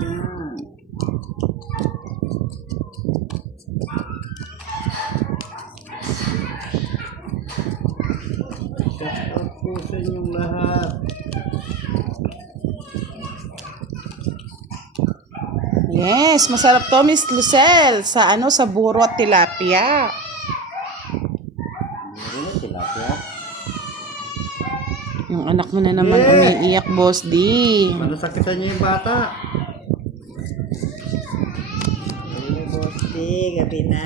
Yan. Shout out po sa inyong lahat. Yes, masarap to, Miss Lucel. Sa sa buro at tilapia. Ano tilapia? Yung anak mo na naman umiiyak, Boss D. Manasakitan niya yung bata. Ay, bossy, gabi na.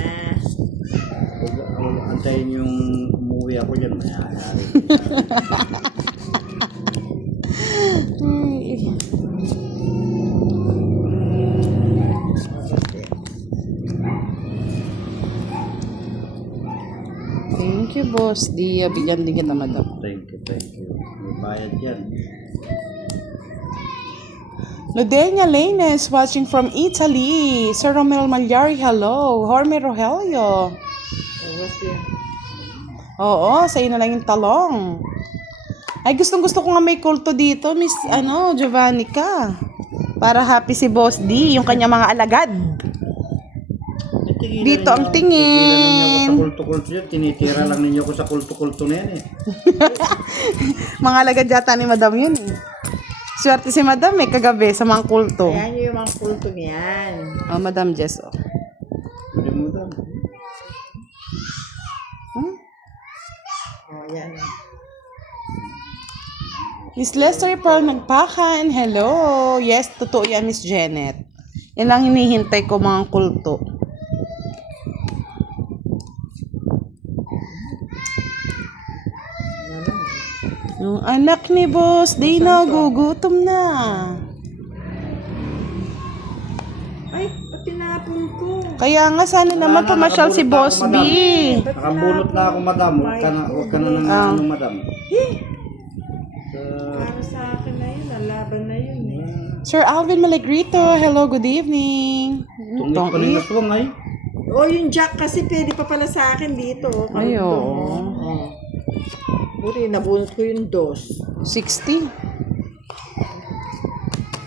Huwag antayin yung umuwi ako dyan. Mayayari. Thank you, Boss D. Bigyan din kita, madam. Thank you, thank you. May bayad yan. Ludenia Lanes watching from Italy. Sir Romel Malyari, hello. Jorge Rogelio. Bossy. Oo, sa na lang yung talong. Ay, gustong-gusto ko nga may kulto dito, Miss, Giovannica. Para happy si Boss D, yung kanya mga alagad. Dito ang tingin. Tigilan ninyo ako sa kulto-kulto yan. Tinitira lang ninyo ako sa kulto-kulto na yan eh. Mga alagad yata ni Madam yun eh. Swerte si Madam kagabi sa mga kulto. Ayan yung mga kulto niyan. Oh, Madam Jess, oh. Hindi mo dam. Oh, yan. Miss Lester Pearl nagpakan. Hello. Yes, totoo yan, Miss Janet. Yan lang hinihintay ko mga kulto. Yung anak ni Boss, di na gugutom na. Ay, patinapon ko. Kaya nga sana naman pumasyal si Boss B. Nakabunot na ako, madam. Huwag ka na nang ano, madam. Para sa akin na yun, ang laban na yun eh. Sir Alvin Malagrito, hello, good evening. Tungit pa rin naswang ay. Oh, yung jack kasi pwede pa pala sa akin dito. Ay, oo. Oh. Buti, nabunot ko yung dos. 60.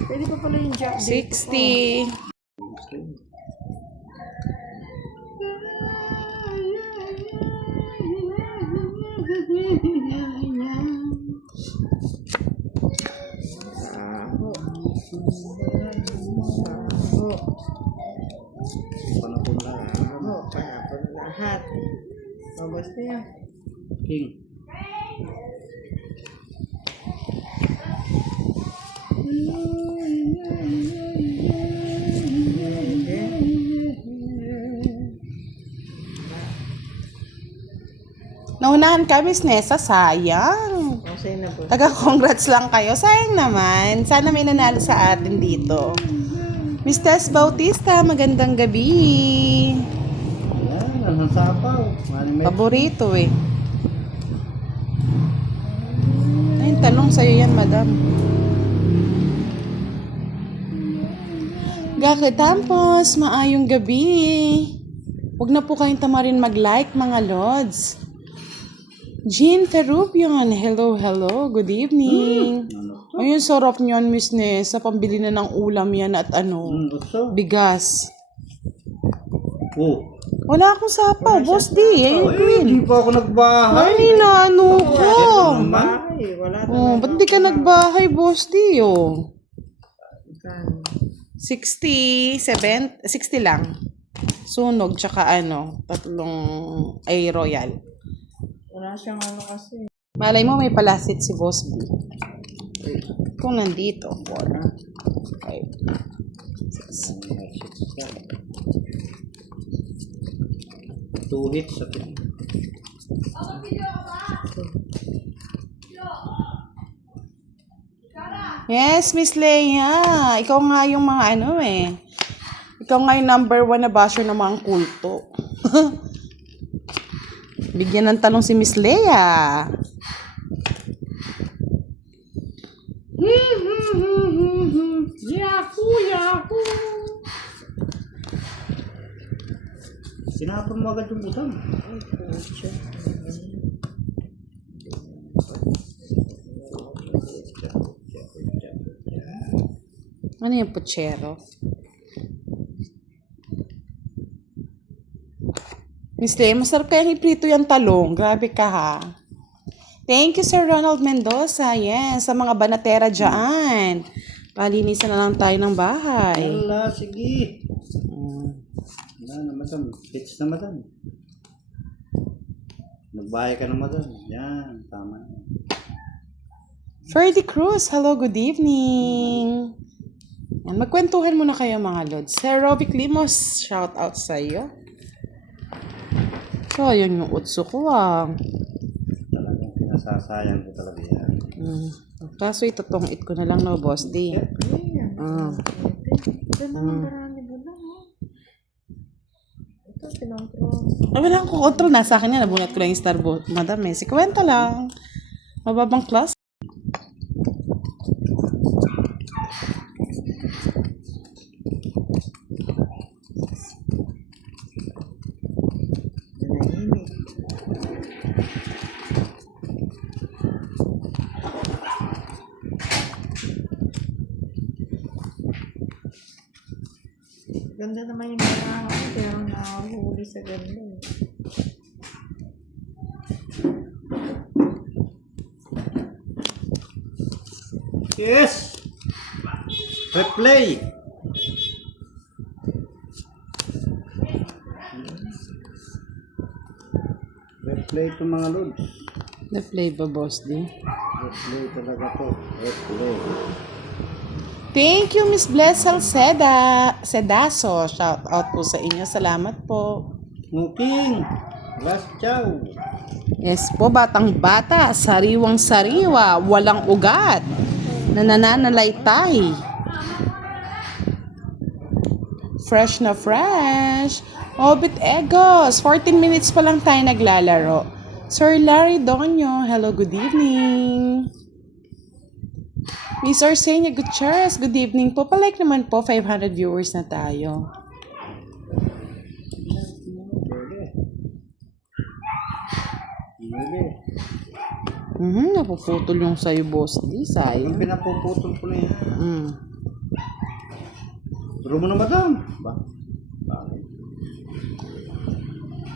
Pwede pa pala yung jack dito. 60. Saho. Panapon lang. Saho. Panapon lahat. Mabas na yan. King. Naunahan ka, Miss Nessa, sayang. Okay na po. Taga-congrats lang kayo. Sayang naman. Sana may nanalo sa atin dito. Miss Tess Bautista, magandang gabi. Yan, ang sapaw. Paborito eh. Ay, tanong sa'yo yan, madam. Gakitampos, maayong gabi. Huwag na po kayong tamarin mag-like, mga lods. Jean Ferrubion, hello, hello, good evening. Ayun, sarap niyan, Miss Nessa. Pambili na ng ulam yan at Gusto? bigas. Oh. Wala akong sapaw, Boss D. Ayun, green. Hindi pa ako nagbahay. Ay, nano ko. Bahay, wala na. Oh, ba't di ka nagbahay, Boss D, oh? 60 lang. Sunog, tsaka tatlong ay royal. Wala siyang ano kasi. Malay mo, may palasit si Boss B. Kung nandito, 4, 5, 6. 2 hits sa Yes, Miss Leia. Ikaw nga yung mga Ikaw nga yung number 1 na basher ng mga kulto. Bigyan ng talong si Miss Leia. Yahoo, yahoo. Sinapon mo agad yung butang. Ano yung puchero? Miss Lea, masarap kayang iprito yung talong. Grabe ka ha. Thank you, Sir Ronald Mendoza. Yes, sa mga banatera dyan. Palinisan na lang tayo ng bahay. Wala, sige. Wala na, madam. Fix na, madam. Magbahay ka na, madam. Yan, tama na. Ferdy Cruz, hello, good evening. Yan, magkwentuhan muna kayo mga lods. Sir Robic Limos, shout out sa iyo. So, yun yung utso ko Talagang pinasasayang ko talaga yan. Kaso itutong-it ko na lang no, boss D. Ito naman marami doon lang. Ito, pinontrol. Wala akong control. Nasa akin yan. Nabunat ko lang yung star madam eh. Si kwenta lang. Mababang class. Nanahimik. Ganda naman yung mga pero nahuli sa ganda. Yes! Replay! Replay to mga lods. Na-play ba, boss D? Replay talaga to. Replay. Thank you, Miss Bless Sedaso. Shout out po sa inyo. Salamat po. Muking! Last chow! Yes po, batang bata. Sariwang sariwa. Walang ugat. Nananalaytay. Fresh na fresh. Obit Egos. 14 minutes pa lang tayo naglalaro. Sir Larry Donyo. Hello, good evening. Miss Arsenia Gutierrez, good evening po. Palike naman po, 500 viewers na tayo. Napuputol yung sa'yo, boss. Di, Ang sayang. pinapuputol ko na yan. Turo mo na, madam. Ba? Bakit?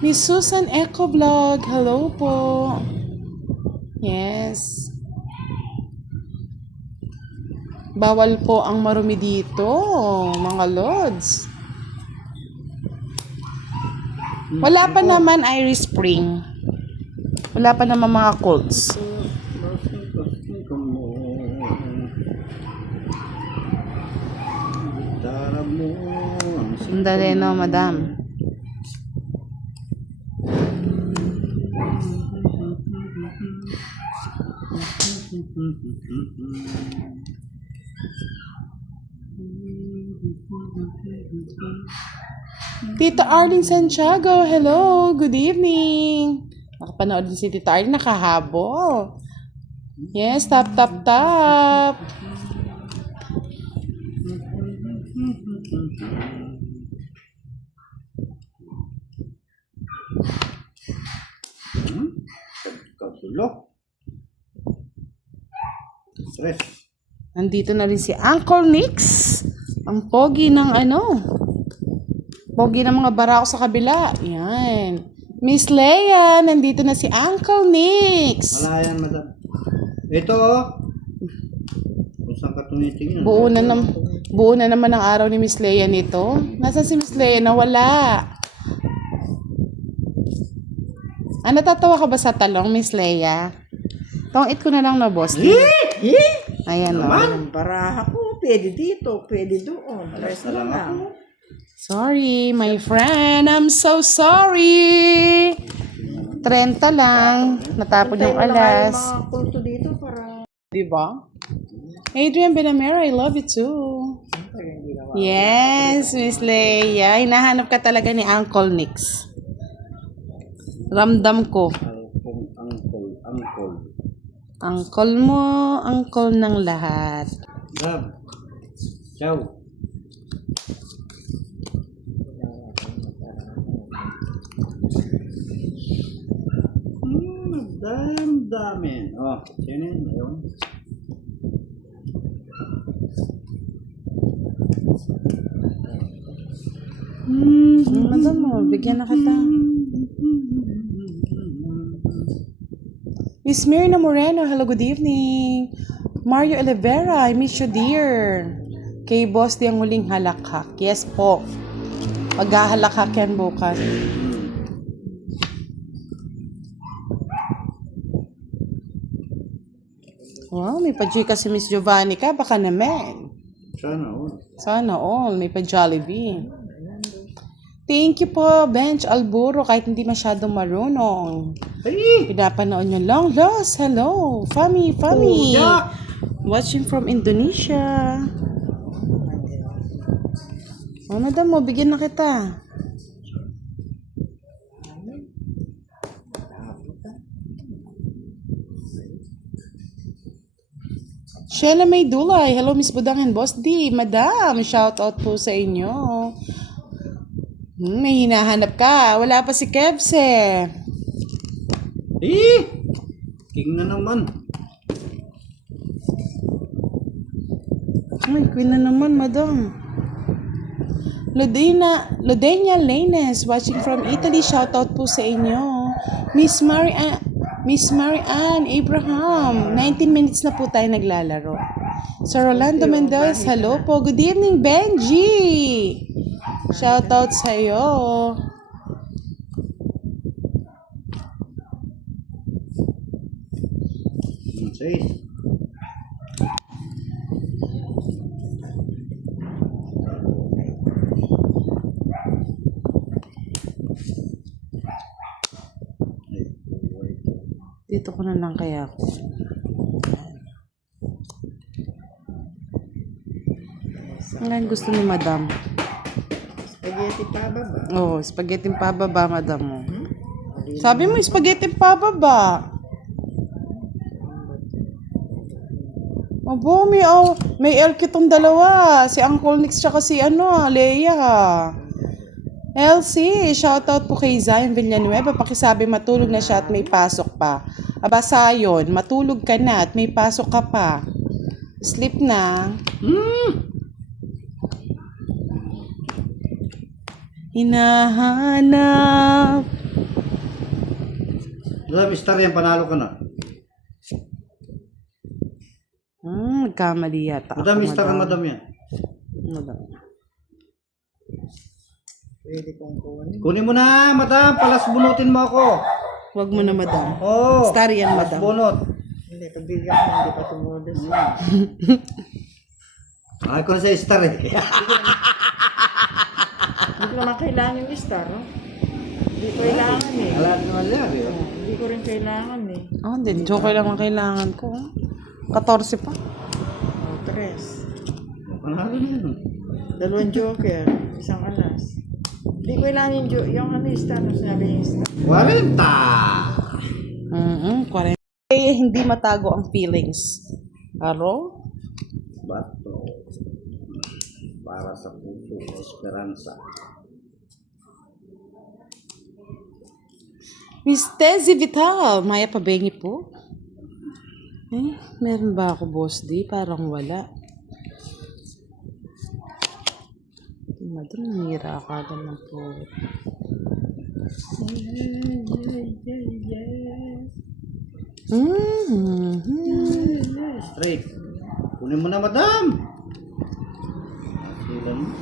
Miss Susan Eco Vlog, hello po. Yes. Bawal po ang marumi dito, mga lods. Wala pa naman Iris Spring. Wala pa naman mga colts. Sandali no, madam. Tita Arlene Santiago, hello, good evening. Nakapanood din si Tita Arlene, nakahabo. Yes, tap, tap, tap. Kasulok. Stress. Nandito na rin si Uncle Nix. Ang pogi ng pogi ng mga barako sa kabila. Yan. Miss Leia, nandito na si Uncle Nix. Wala yan, madam. Ito, oh. Kung saan ka tumitingin. Buo na naman ang araw ni Miss Leia nito. Nasaan si Miss Leia? Nawala. Natatawa ka ba sa talong, Miss Leia? Tong-it ko na lang na, boss. Ayan, o. Ang baraha ko, pwede dito, pwede doon. Rest na lang. Sorry, my friend. I'm so sorry. 30 lang. Natapon yung alas. Mga kulto dito para... Diba? Adrian Benamera, I love you too. Yes, Miss Leia. Hinahanap ka talaga ni Uncle Nix. Ramdam ko. Angkol. Uncle mo, uncle ng lahat. Dab. Chow. Dami. Oh, sino yun? Ayun. Madam mo, bigyan na kita. Miss Myrna Moreno, hello, good evening. Mario Olivera, I miss you, dear. Kay Boss di ang huling halakhak. Yes po. Maghahalakhak yan bukas. Wow, may pa-Gcash si Miss Giovanni ka. Baka naman. Sana, oh. Sana all. May pa-Jollibee. Thank you po, Bench Alburo. Kahit hindi masyadong marunong. Ay! Pinapanood nyo long lost. Hello. Fami. Jack! Watching from Indonesia. Oh, madam mo. Bigyan na kita. Sheila May Dulay. Hello, Miss Budang and Boss D. Madam, shout out po sa inyo. May hinahanap ka. Wala pa si Kebs eh. King na naman. Ay, queen na naman, madam. Lodenia Lanes, watching from Italy. Shout out po sa inyo. Miss Marianne Abraham. 19 minutes na po tayo naglalaro. Sir Rolando Mendez, hello po. Good evening, Benji. Shout out sa iyo. Say. Dito ko na lang kaya ako. Ngayon gusto ni madam. Spaghetti pa ba? Oh, spaghetti pababa, madam mo. Sabi mo, spaghetti pababa. Abo, may elk itong dalawa. Si Uncle Nix tsaka si Leia. Elsie, shoutout po kay Zion Villanueva. Pakisabi matulog na siya at may pasok pa. Aba, Zion, matulog ka na at may pasok ka pa. Sleep na. Hinahanap. Madam, star yan, panalo ka na. Nagkamali yata. Madam, star ang madam yan. Madam. Pwede kong kunin. Kunin mo na, madam. Palas bunutin mo ako. Huwag mo na, madam. Oh. Star yan, Palas madam. bunot. Hindi, pabigyan ko hindi pa tumulos. Ay ko na sa star eh. Hindi ko naman kailangan yung star, no? Hindi ko kailangan eh. Alam naman yan. Hindi ko rin kailangan eh. Oh, hindi. Joke lang ang kailangan ko. 14 pa. Oh, 3. Panalo na yun. 2 joker, 1 alas. Hindi ko kailangan yung star, no? Sinabi yung star. 40! 40. Hindi matago ang feelings. Aro? Bato. Para sa puso, esperanza. Miss Tezzy Vital. Maya Pabengi po. Meron ba ako, Boss D? Parang wala. Madam, nangira ka ganun po. Straight. Kunin mo na, madam. Ilan mo?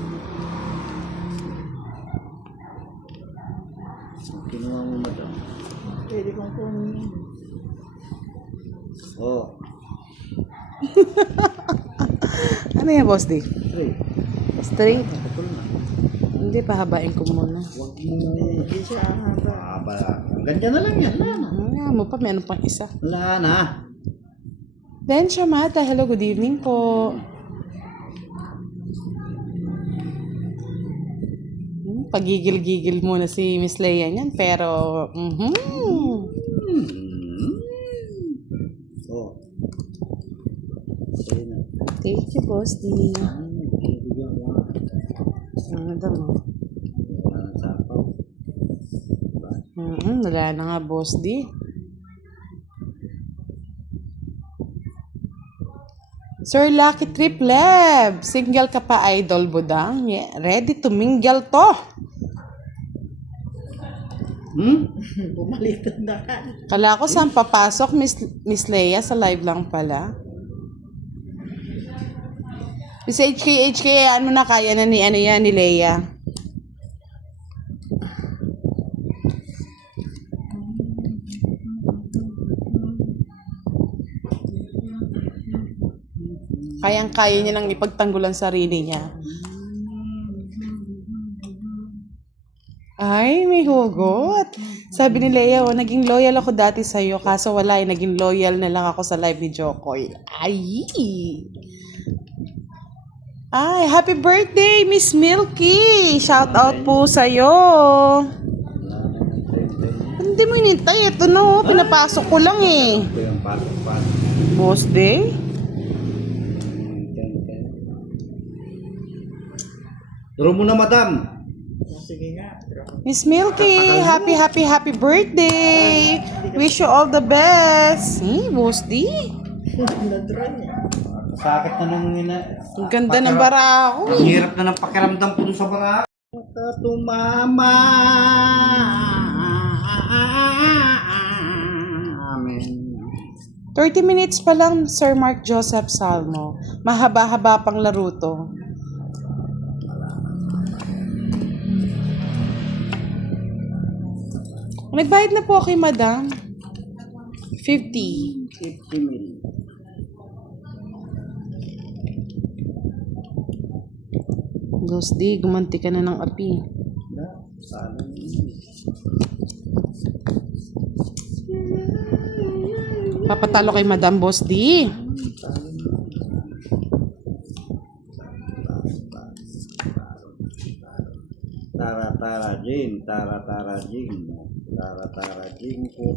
Kinuha mo, madam. Pwede kong kunin. Oh, Ano yan, Boss D? straight. Straight. Ito na. Hindi, pahabain ko muna. Huwag mo. Hindi siya haba. Ganyan na lang yan. Wala na. Ano mo pa, meron pang isa. Wala na. Densha Mata, hello, good evening po. Pagigil-gigil muna si Miss Leia niyan, pero Oh. Sige na. Thank you, Boss D. Bigyan mo. Ano daw mo? Wala nang sapaw. Wala na nga, Boss D. Sir Lucky Tripleb, single ka pa, idol budang? Yeah, ready to mingle to. Bumaliktad na ka. Kala ko saan papasok, Miss Leia, sa live lang pala. Miss HK, ano na kaya na ni Leia? Kayang-kaya niya nang ipagtanggol ang sarili niya. Ay, may hugot. Sabi ni Leia, naging loyal ako dati sa'yo, kaso wala, naging loyal na lang ako sa live ni Jokoy. Ay! Ay, happy birthday, Miss Milky! Shout out po sa'yo! Hindi mo inintay, ito na oh, pinapasok ko lang eh. Ito yung pasok. Boss day? Turo mo na, madam. Sige nga. Miss Milky, happy birthday! Wish you all the best! Boss D? Na-draw niya. Sakit na nung Ang ganda ng bara ako Ang eh. hirap na ng pakiramdam ko dun sa bara. Tumama. Amen. 30 minutes pa lang, Sir Mark Joseph Salmo. Mahaba-haba pang laro to. Nagbayad na po kay Madam. 50. 50 mil. Boss D, gumanti ka na ng api. Sana. Papatalo kay Madam, Boss D. Tara jing, tara jing, tara jing po.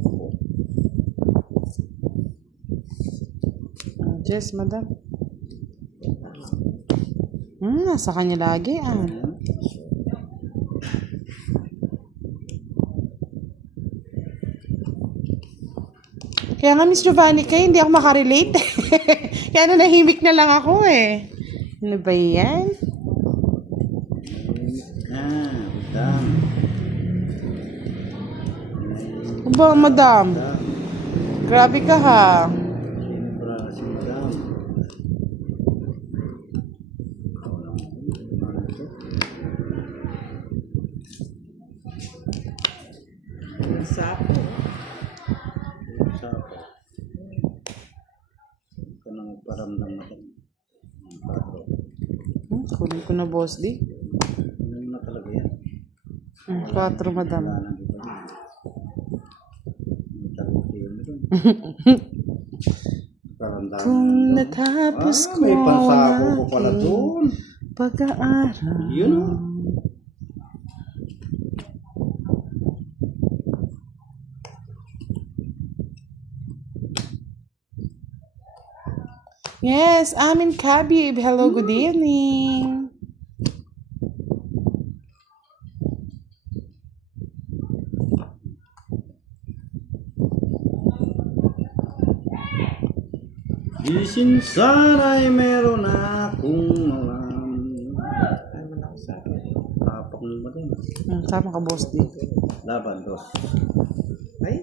Yes, Madam. Nasa kanya lagi ah. Kaya nga, Miss Giovanni, kaya hindi ako makarelate. Kaya nanahimik na lang ako eh. Ano ba yan? Madam. Ano ba, Madam? Grabe ka ha. Siyempre si madam. Sapo. Sapo. Ito na magparamdam natin. Kunin ko na, Boss D. Ano na talaga yan? 4, Madam. Wala nang iba. May taluti yun doon. Paramdam. Kung natapos ko May pansako ko pala doon. pag-aaral. Yun o. Yes, Amin Kabib. Hello, good evening. Isin sana'y meron akong alam. Ano na ako sapo. Tapak mo din. Sama ka, Boss D. Laban, dos. Ay,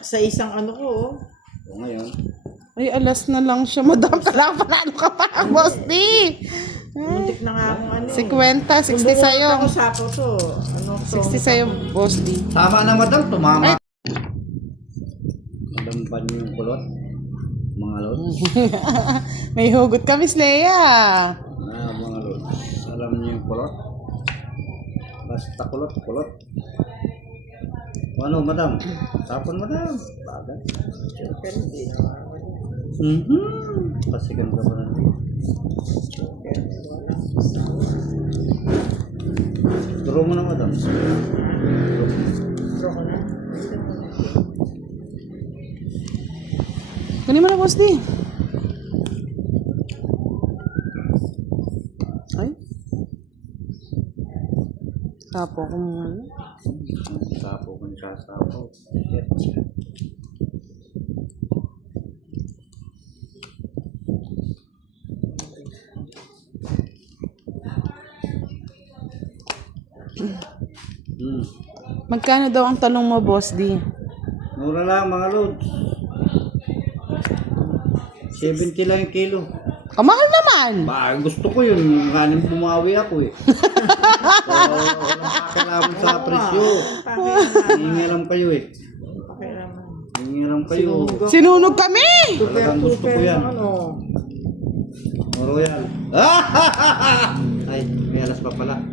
sa isang ano ko, oh. O ngayon, Ay, alas na lang siya, Madam. Kailangan panalo ka pa, Boss D. Muntik na nga akong ano. 50, 60 sa'yo. Ako sapo to. Ano to? 60 sa'yo, Boss D. tama na madam, tumama. Madam ba niyo yung kulot? Mga lod? May hugot ka, Miss Leia. Mga lod. Alam niyo yung kulot? Basta kulot. Ano, madam? Tapon, madam. Bagay. Pero hindi na. Pasikan ka pa na. Turo mo na, madam. Draw ko na. Kunin mo na, Boss D. Ay. Tapo ko muna. Sapo kung sasapo. Hmm. Magkano daw ang talong mo, Boss D? Mura lang mga lods. 70 lang yung kilo. Kamahal naman! Ba, gusto ko yun. Ngayon bumawi ako eh. So, walang pakialaman sa presyo. Hingiram kayo eh. Pakialaman. Hingiram kayo. Sinunog kami! Talagang gusto ko yan. Ano? Royal. Ay, may alas pa pala.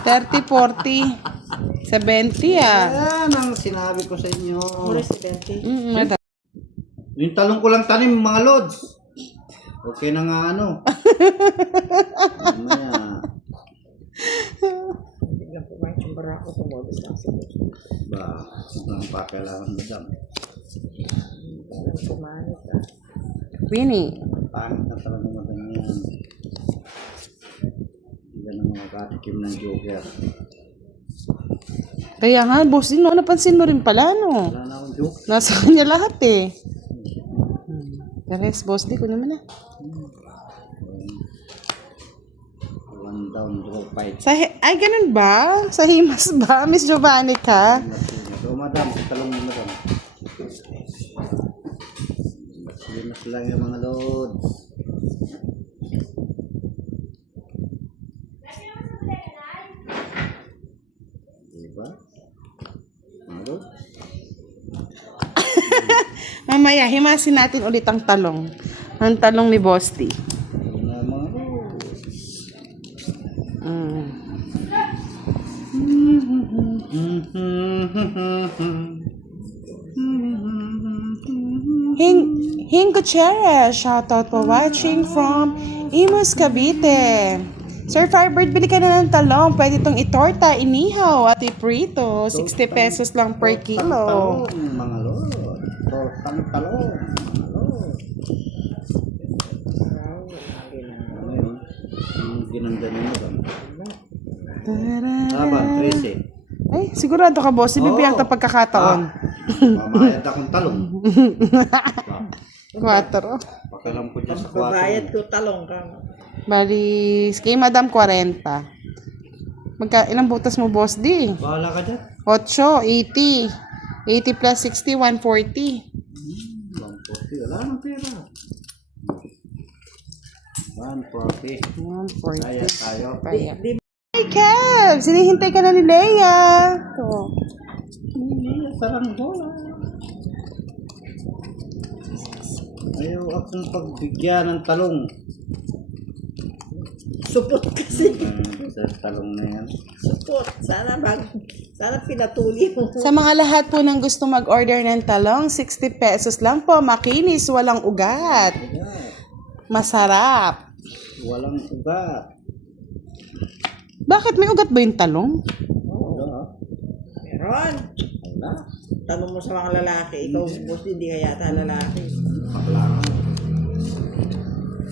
30, 40, 70 ah. Yan ang sinabi ko sa inyo. Mura 70. Madam. Yung talong ko lang tanim, mga lods. Okay na nga ano. Mamaya. Biglang kumain yung barako sa modus lang sa gusto. Ba, ang pakialaman madam. Biglang kumain ka. Winnie. Pangit na talaga madam yan. Yan ang mga katikim ng joker. Kaya nga, Boss D, no, napansin mo rin pala, no? Wala na akong joke. Nasa kanya lahat eh. Teres, Boss D, kunin mo na. One down, draw fight. Ay, ganun ba? Sa Himas ba? Miss Giovanni ka? So madam, talong mo madam. Limas lang yung mga lods. Diba? Mga lods? Mamaya, himasin natin ulit ang talong. Ang talong ni Boss D. Yun na mga lods. Mm. Hing Gutierrez, shoutout po watching from Imus, Cavite. Sir Firebird, bili ka na ng talong. Pwede itong itorta, inihaw at iprito. 60 pesos lang per kilo. Talong, mga lods. Tortang talong, mga lods. Ano yun? Ang ginanda niyo madam. Laban, 13. Ay, sigurado ka, Boss. Ibibigyan ka pagkakataon. Mamayad akong talong. 4. Pakialam ko dyan sa 4. Babayad ko talong ka. Bali, kay Madam 40. Ilang butas mo, Boss D? Bahala ka dyan. 8, 80. 80 plus 60, 140. 140. Wala nang pera. 140. 140. Kaya tayo. Kaya. Hey, Kev! Sinihintay ka na ni Leia. Ito. Sarang bola. Ayaw akong pagbigyan ng talong. Support kasi. Sa talong na yan. Support. Sana pinatuli mo. Sa mga lahat po ng gusto mag-order ng talong, 60 pesos lang po. Makinis, walang ugat. Ayan. Masarap. Walang ugat. Bakit may ugat ba yung talong? Wala. Meron. Wala. Tanong mo sa mga lalaki. Ikaw, boss, hindi ka yata lalaki. Wala.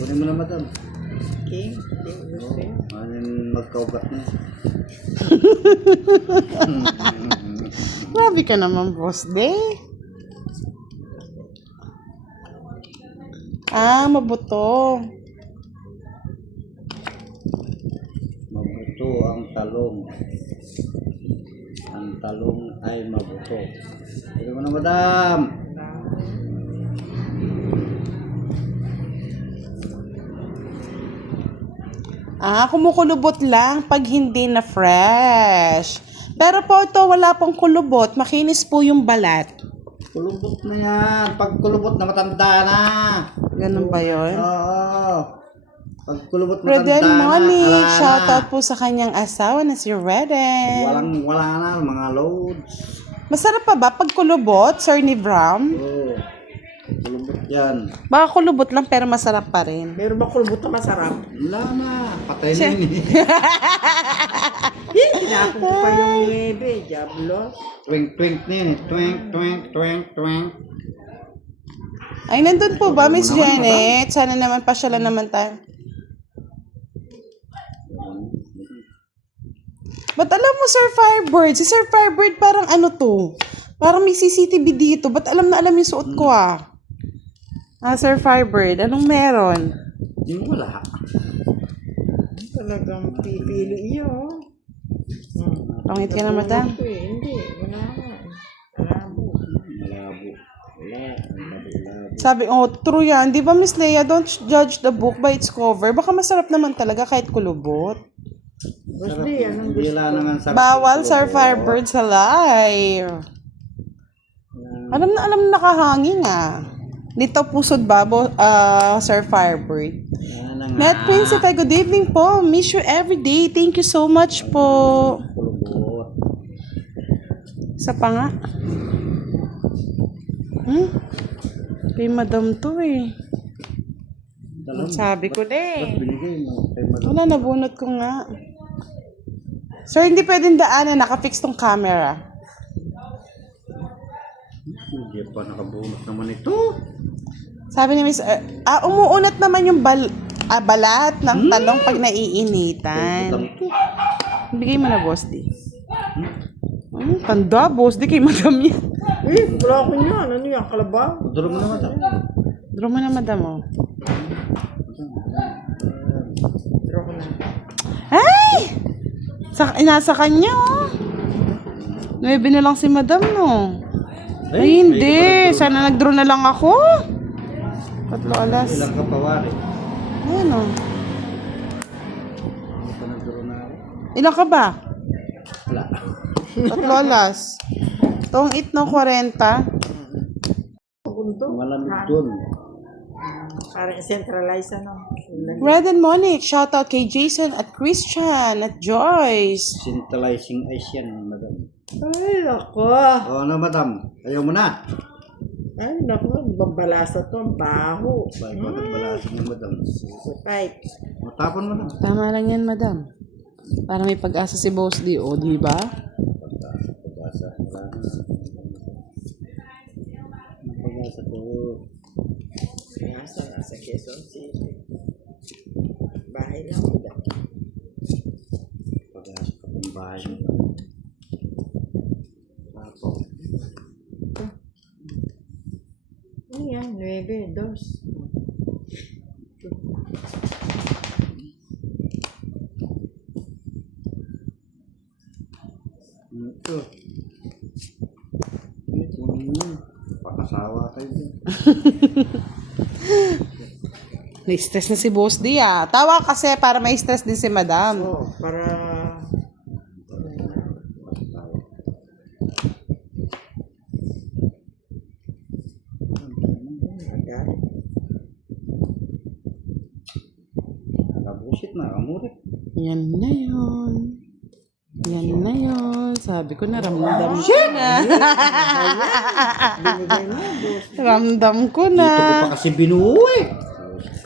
Kunin mo na madam. Okay? Hindi ko gusto yun. Ano yung magkaugat na? Grabe ka naman, Boss D. Mabuto. Mabuto ang talong. Ang talong ay mabuto. Sige mo na madam. Kumukulubot lang pag hindi na fresh. Pero po ito, wala pong kulubot. Makinis po yung balat. Kulubot na yan. Pag kulubot na matanda na. Ganun ba yun? Oo. Pag kulubot matanda Reden na. Monique, ala shoutout na. po sa kanyang asawa na si Reden. Wala na mga loads. Masarap pa ba pag kulubot, Sir ni Bram? Oo. Kulubot yan. Baka kulubot lang pero masarap pa rin. Meron ba kulbot na masarap? Wala na. Patay na yun eh. Tinapon ko pa yung niebe. Diablo. Twink twink na yun eh. Twink twink twink twink. Ay, nandun po ba, Miss Janet? Sana naman pasyalan naman tayo. Ba't alam mo, Sir Firebird? Si Sir Firebird parang ano to? Parang may CCTV dito. Ba't alam na alam yung suot ko ah? Sir Firebird, anong meron? Yung wala. Talagang pipili iyo. Pangit ka na, madam. Hindi, wala ka. Malabo. Malabo. Wala. Malabo. Sabi, oh, true yan. Di ba, Miss Leia, don't judge the book by its cover. Baka masarap naman talaga kahit kulubot. Boss D, anong Hindi gusto? wala nang sarap. Bawal, Sir Firebirds alive. Alam na nakahangin ah. Dito pusod babo, Sir Firebird. Wala na nga. Matt Principe, good evening po. Miss you every day. Thank you so much po. Kulubot. Isa pa nga. Kay madam to eh. Sabi ko na eh. Binigay mo kay madam. Wala, nabunot ko nga. Sir, hindi pwedeng daanan. Nakafix tong camera. Hindi pa nakabunot naman ito. Sabi ni Miss, umuunat naman yung balat ng talong pag naiinitan. Madam to. Bigay mo na, Boss D. Tanda, Boss D, kay madam yan. Wala ko niyan. Ano yan? Kalabaw? Duro mo na madam. Draw mo na, madam, oh. Draw ko na. Ay! Nasa kanya, oh. 9 na lang si madam, no? Ay, hindi. Sana nag-draw na lang ako. 3 alas. Ilang ka pawari. Ayun, oh. Hindi pa nagduro na ako. Ilan ka ba? Wala. 3 alas. Tong it no 40. Malamig doon. Parang centralize ano. Red and Monique, shout out kay Jason at Christian at Joyce. Scintillating eyes yan, madam. Ay, nako. O ano, madam? Ayaw mo na. Ay, nako. Babalasa to. Ang baho. Bakit ba nagbalasin yung madam? Pipe. Matapon mo na. Tama lang yan, madam. Para may pag-asa si Boss D, o, di ba? Pag-asa. Wala na. Pag-asa ko. Nasa Quezon City. Bahay lang ko dati. Pag-asa ko kung bahay mo. Ako. Ano yan? 9, 2. Ito. Ito. Pakasawa kayo din. Na-stress na si Boss D, ah. Tawa kasi para may stress din si madam. Oh, para... Nakabusit na, kamurit. Yan na yun. Yan na yun. Sabi ko na, ramdam ko na. Binigay mo, boss. Ramdam ko Dito ko na. pa kasi binuo eh.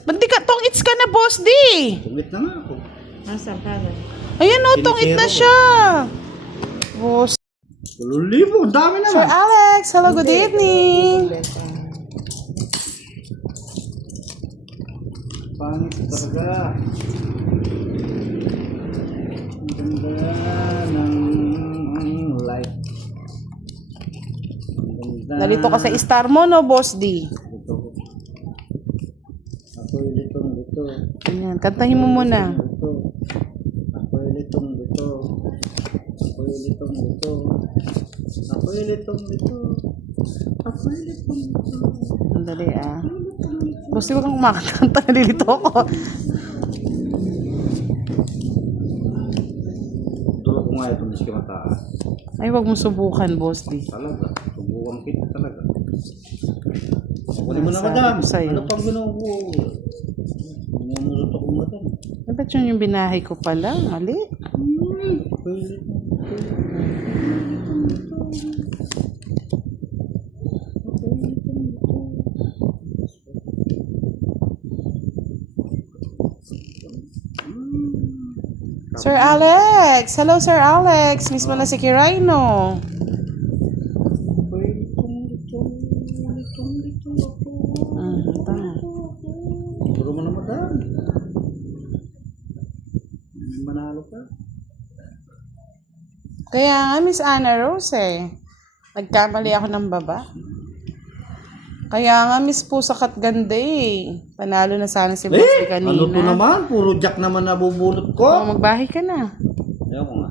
Ba't di ka, tong-its ka na, Boss D? Tumit na nga ako. Nasaan pa na? Ayan o, tong-it na siya. Boss. 8,000, dami Sir naman. Alex, hello, good evening. Pangit talaga. Ang ganda ng light. Ang ganda. Nalito ka sa star mo, no, Boss D? Ito. Ako'y litong-lito. Ayan, kantahin mo muna. Lito. Ako'y litong-lito. Ako'y litong-lito. Ako'y litong-lito. Ako'y litong-lito. Sandali, ah. Boss D, huwag kang kumakanta. Nalilito ako. Duro ko nga ito, miski mataas. Ay, huwag mo subukan, Boss D. Talaga. Subukan kita talaga. Kunin mo na, Sabi madam. ko sa'yo. Ano pang ginawa ko? Minumurot ako, madam. Dapat yun yung binahay ko pala. Mali. Ako'y litong-lito. Sir Alex! Hello, Sir Alex! Miss mo na si Kirino. Tama. Puro mo na, madam. Manalo ka. Kaya nga, Miss Ana Rose eh. Nagkamali ako ng baba. Kaya nga, Miss Pusakat Ganda eh. Panalo na sana si Boss D kanina. Ano to naman? Puro jack naman nabubulot Oh, ko. magbahay ka na. Ayaw ko nga.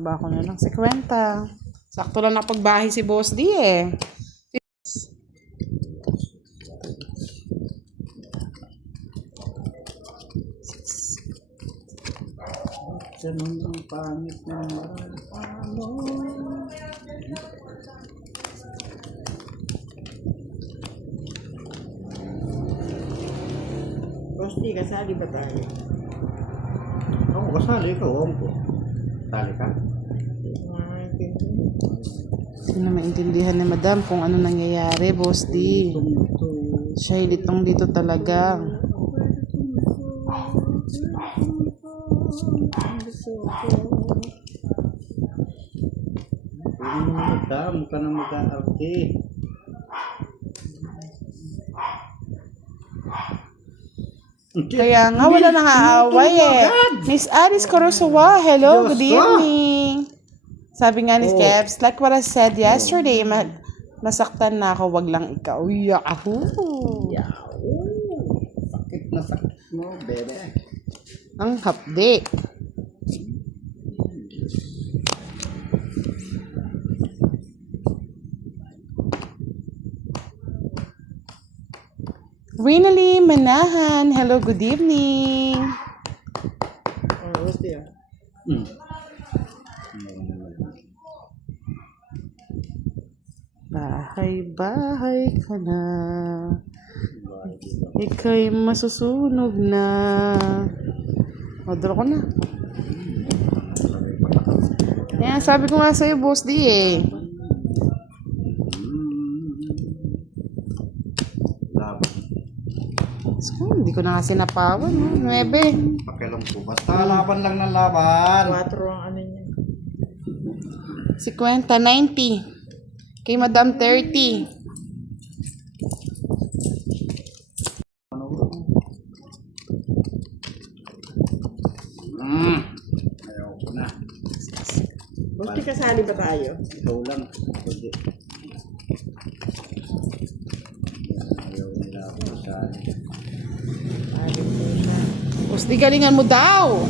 Baba ko na lang 50. Sakto lang napagbahay si Boss D eh. Ganun ang pangit na ano. Bosti, kasali ba tayo? Ako kasali ikaw, ako ko. Kasali ka? Hindi na maintindihan ni Madam kung ano nangyayari, Boss D. Siya litong dito talaga. Pwede mo magdam, ka na mag-aarte. Kaya nga, wala nang aaway eh. Miss Alice Corosowa, hello, good Diyos ko. evening. Sabi nga ni Oh. Keps, like what I said yesterday, masaktan na ako, wag lang ikaw. Yahoo! Sakit na sakit mo, bebe. Ang hapdi. Rinally Manahan, hello, good evening. Bosti ah. Hmm. Bahay ka na. Ika'y masusunog na. Odro ko na. Yan, sabi ko nga sa'yo, Boss D eh. Laban. So, hindi ko na nga sinapawan. No? 9. Pakialam ko. Basta laban lang ng laban. 4 ang ano niya. 50, 90. Kay Madam 30. Ayaw ko na. Bosti, kasali ba tayo? Ikaw lang. Hindi. Ayaw nila ako sa... Sabi ko siya. Boss D, galingan mo daw.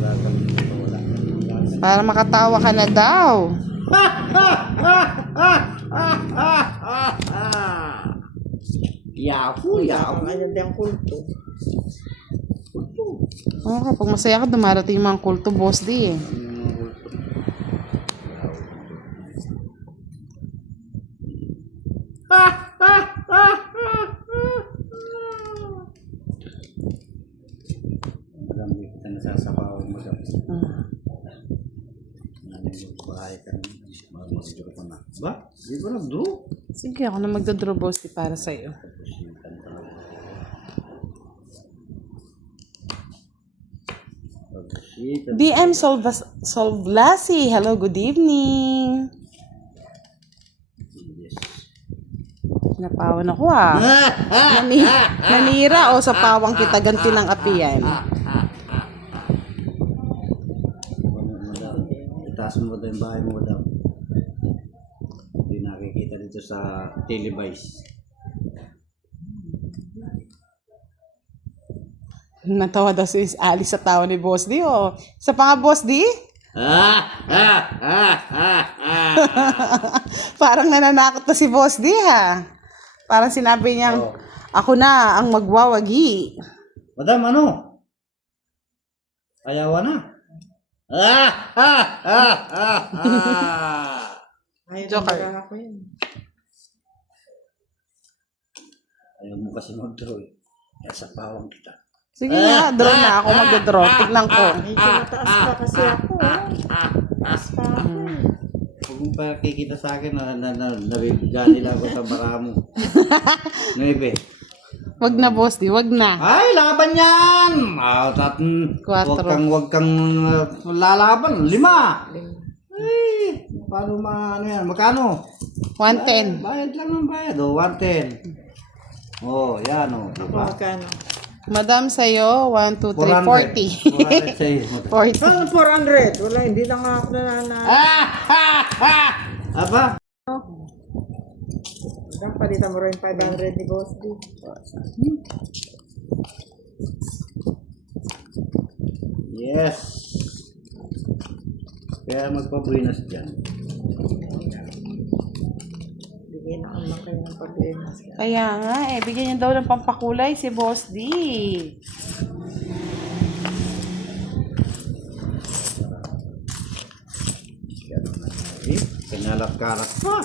Gagawin ko wala. Para makatawa ka na daw. Yahoo! Ang ano din kulto. Oo, kapag masaya ka, dumarating yung mga kulto, Boss D eh. Madam, di kita nasasapawan mo sa... Bahay ka na. Mag-draw ko na. Ba? Di ba nag-draw? Sige, ako na magdodraw, Boss D, para sa'yo. DM Solvlasi, hello, good evening. Napawan ako ah. Nanira o sa pawang kita ganti ng apian. Madam, itaas mo daw yung bahay mo, madam. Hindi nakikita dito sa televised. Natawa daw si Alice sa tawa ni Boss D oh. Sa pa nga, Boss D? Parang nananakot na si Boss D ha. Parang sinabi niyang, Oh. ako na ang magwawagi. Madam, ano? Ayawa na. Ayaw Joker. na ako yun. Ayaw mo kasi mag-draw eh. Kaya sa pawang kita. Sige nga, draw na ako mag-draw. Tignan ko. Medyo mataas pa kasi ako. Taas pa ako. Huwag mong pa kikita sa akin na nabigyan ako sa bara mo. 9. Wag na, Boss D, wag na. Ay, laban yan! Quatro. Huwag kang lalaban. 5. Ay, paano ano yan? Magkano? 110. Bayad lang ng bayad. 110. Oh, yan oh. Ako Diba? magkano? Madam, sa'yo, 1, 2, 3, 40. 400 sa'yo. 40. Ah, 400. Wala, hindi na nga ako nananay. Aba? Hanggang palitan mo rin 500 ni Boss D. Yes. Kaya magpabuinas dyan. Bigyan na naman kayo ng pag-iimas. Kaya nga eh, bigyan niya daw ng pampakulay si Boss D. Kinalat-kalat pa.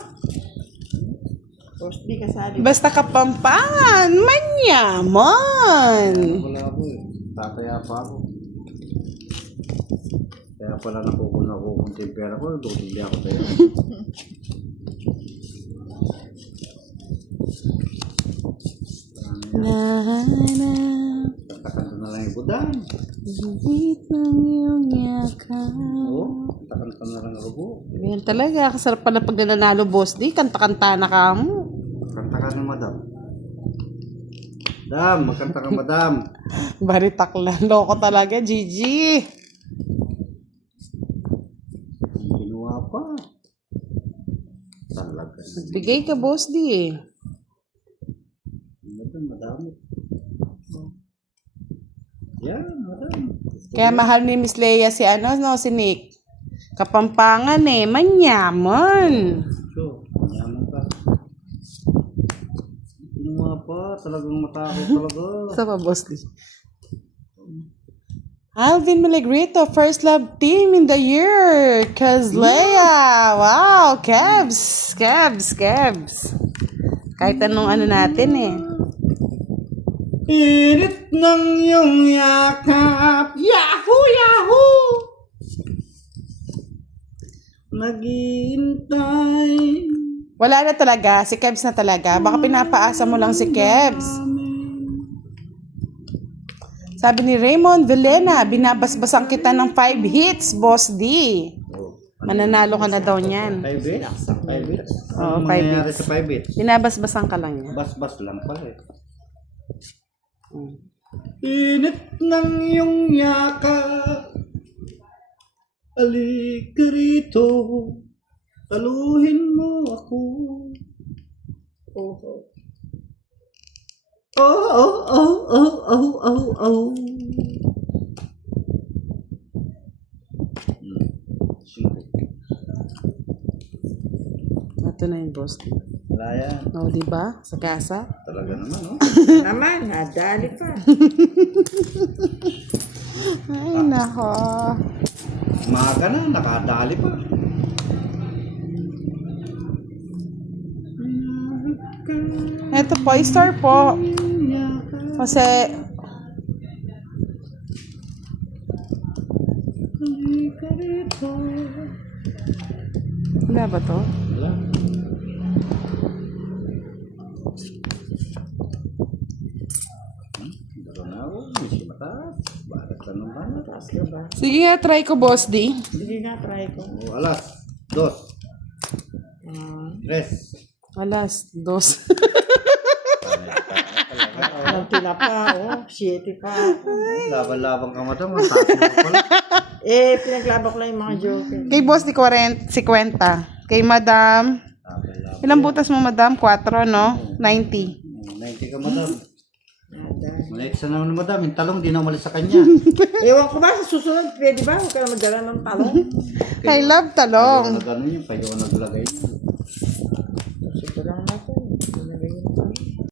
Tapos di kasali. Basta Kapampangan, manyaman. Wala ako eh. Tataya pa ako. Kaya pala nakukuha ko kung tempera ko, hindi ako tayo. Nahanap, Takan ko na lang yung budan. higit ng iyong yakap. Oo, takan ko na lang ang rubo. Yan talaga, kasarap pala pag nananalo, Boss D. Kanta-kanta na ka mo. Kanta ka ni madam. Madam, magkanta ka madam. Baritaklan, loko talaga, Gigi. Ginawa pa. Talaga. Bigay ka, Boss D eh. Madami. Yan, madami. Kaya mahal ni Miss Leia si si Nick. Kapampangan eh, manyaman. So, mayaman ka. Ginawa pa, talagang matakot talaga. Sa pa, Boss D. Alvin Miligrito, first love team in the year. Cause Leia. Wow, Kebs. Kahit anong natin eh. Init ng iyong yakap. Yahoo! Yahoo! Naghihintay. Wala na talaga, si Kebs na talaga. Baka pinapaasa mo lang si Kebs. Sabi ni Raymond Vilena, binabasbasan kita ng 5 hits, Boss D. Mananalo ka na daw niyan. 5 bits? 5 bits? Oo, Ano 5 mangyayari bits. sa 5 bits? Binabasbasan ka lang niya. Bas-bas lang pala eh. Init ng iyong yakap. Halika rito. Taluhin mo ako. Oo. Oh. Ito na yung Boss D. Wala yan. O, diba? Sa kasa. Talaga naman, no? Naman, nadali pa. Ay, nako. Umaga na, nakadali pa. Ito po, star po. Kasi, Halika rito. wala ba to? Wala. Daro na ako, may mataas. Bakit ka naman? Taas ka ba? Sige nga, try ko, Boss D. Sige nga, try ko. Oh, alas. 2. Ah, 3. Alas, 2. Nagtila pa, oh. 7 pa. Laban-laban ka madam. Ang taas mo pala. Eh, pinaglaba ko lang yung mga joke. Kay Boss D, 40, 50. Kay Madam, Laban-laban. ilang butas mo, Madam? 4, no? 90. 90 ka madam. Nadali. Maliit sa naman madam. Yung talong di na umalis sa kanya. Ewan ko ba, sa susunod, pwede ba? Huwag ka na magdala ng talong. I love talong. Nag-ano yun, kayo naglagay. Siguro lang natin.